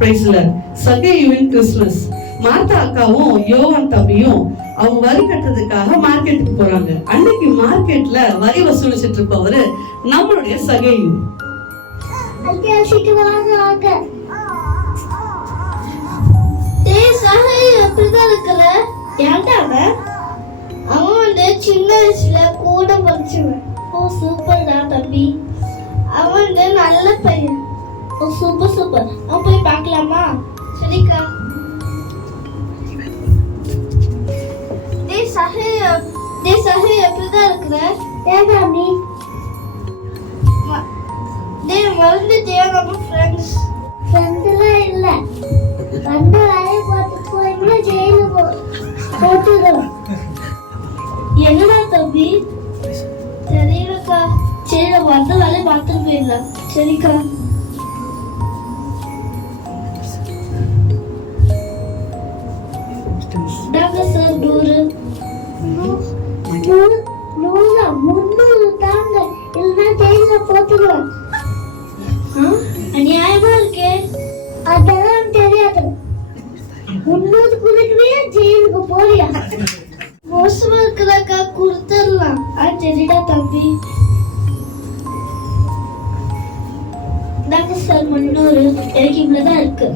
பிரைஸ்ல சகையுவின் Christmas Martha அக்காவும் யோவன் தம்பியும் அவங்க வரி கட்டுறதுக்காக மார்க்கெட்டுக்கு போறாங்க. அன்னைக்கு மார்க்கெட்ல வரி வசூலிச்சிட்டு இருப்பவரு நம்மளுடைய சகையு அவன் வந்து சின்ன வயசுல கூட படிச்சுவேன். ஓ சூப்பர்டா தம்பி. அவன் வந்து நல்ல பையன். Oh super super. அவன் போய் பார்க்கலாமா? சரிக்கா. டேய் சஹை டேய் சஹை எப்படிதான் இருக்கிற? ஏன்டா நீ? டேய் மறந்துட்டியா நம்ம ஃப்ரெண்ட்ஸ் ஃப்ரெண்ட்ஸ்லாம் இல்ல. வந்த வேலையை பார்த்து போறீங்களா ஜெயிலு போ போட்டுடுறோம் என்னடா தம்பி? தெரியலக்கா. சரி நம்ம வந்த வேலையை பார்த்துட்டு போயிடலாம். சரிக்கா. நூறு. நூறு நூறு முந்நூறு தாங்க. இல்லைன்னா ஜெயில போட்டுடுவேன் அநியாயமா இருக்கே. அதெல்லாம் தெரியாது. முன்னூறு குடுக்கவே ஜெயிலுக்கு போறியா? மோசமா கொடுத்துடலாம். ஆ சரிடா தம்பி. தாங்க சார் முன்னூறு எனக்கு இவ்வளோதான் இருக்கு.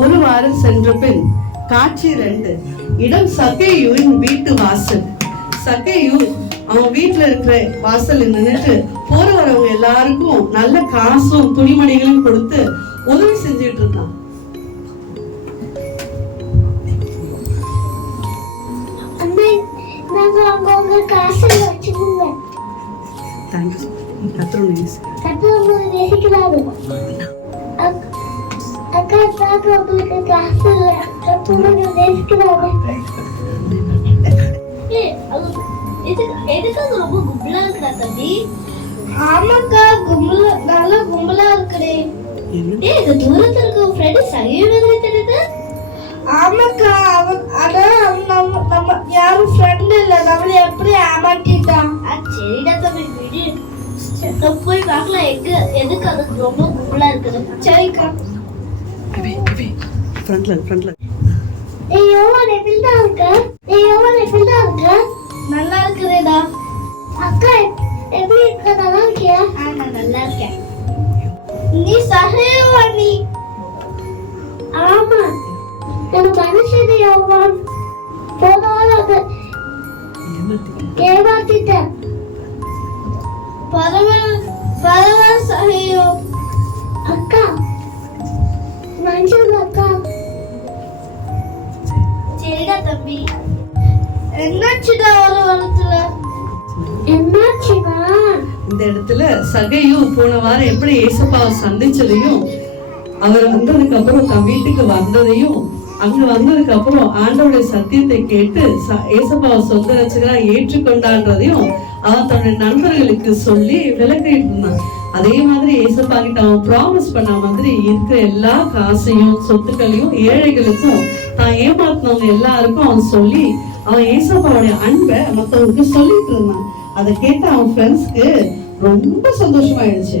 ஒரு வாரம் சென்ற பின் காட்சி ரெண்டு. இடம் சகையுவின் வீட்டு வாசல். சகையு அவன் வீட்டுல இருக்கிற வாசல்ல நின்னுட்டு போற வரவங்க எல்லாருக்கும் நல்ல காசும் துணிமணிகளும் கொடுத்து உதவி செஞ்சுட்டு வச்சுக்கோங்க. தேங்க்யூ கத்திரம் கட்டு எதுக்காக ரொம்ப கும்பலா இருக்கிறா தம்பி ஆமாக்கா கும்பல நல்ல கும்பலா இருக்குடே. டேய் இது தூரத்துல இருக்க ஃப்ரெண்ட் சகைய மாதிரி தெரியுது. ஆமாக்கா அவன் ஆனா அவன் நம்ம நம்ம யாரும் ஃப்ரெண்ட் இல்ல நம்மள எப்படி ஏமாத்திட்டான் சரிடா தம்பி விடு. போய் பார்க்கலாம் எங்க எதுக்கு அதுக்கு ரொம்ப கும்பலா இருக்குது? சரிக்கா. ஃப்ரண்ட்ல ஃப்ரண்ட்ல ஏய் யோவான் எப்படி தான் இருக்க ஏய் யோவான் எப்படி தான் இருக்க நல்லா இருக்கிறேடா அக்கா எப்படி இருக்க நல்லா இருக்கியா நான் நல்லா இருக்கேன் நீ சஹேவா நீ ஆமா நம்ம மனுஷன் யோவான் போன வாரம் அது ஏமாத்திட்டேன் தம்பி. என்னாச்சுடா ஒரு வாரத்துல? என்னாச்சுடா இந்த இடத்துல சகையு போன வாரம் எப்படி ஏசப்பாவை சந்திச்சதையும் அவர் வந்ததுக்கு அப்புறம் தன் வீட்டுக்கு வந்ததையும் அங்க வந்ததுக்கு அப்புறம் ஆண்டவருடைய சத்தியத்தை கேட்டு ச- ஏசப்பாவை சொந்த ரசிகரா ஏற்றுக்கொண்டான்றதையும் அவன் தன்னுடைய நண்பர்களுக்கு சொல்லி விளக்கிட்டு இருந்தான் அதே மாதிரி ஏசப்பா கிட்ட அவன் ப்ராமிஸ் பண்ண மாதிரி இருக்கிற எல்லா காசையும் சொத்துக்களையும் ஏழைகளுக்கும் தான் ஏமாத்தினவங்க எல்லாருக்கும் அவன் சொல்லி அவன் ஏசப்பாவுடைய அன்பை மற்றவங்களுக்கு சொல்லிட்டு இருந்தான். அதை கேட்டு அவன் ஃப்ரெண்ட்ஸ்க்கு ரொம்ப சந்தோஷமாயிடுச்சு.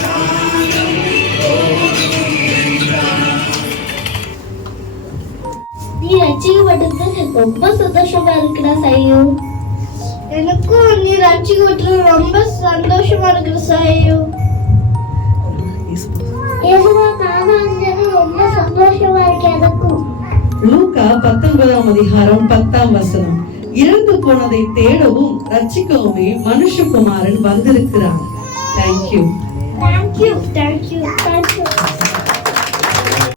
ரொம்ப சந்தோஷமா இருக்குடா சையோ. எனக்கும் நீ ரட்சிக்கப்பட்டது ரொம்ப சந்தோஷமா இருக்குது சையோ. ரொம்ப சந்தோஷமா இருக்கேன் எனக்கும். லூக்கா பத்தொன்பதாம் அதிகாரம் பத்தாம் வசனம். இறந்து போனதை தேடவும் ரட்சிக்கவுமே மனுஷகுமாரன் வந்திருக்கிறார் தேங்க்யூ தேங்க்யூ தேங்க்யூ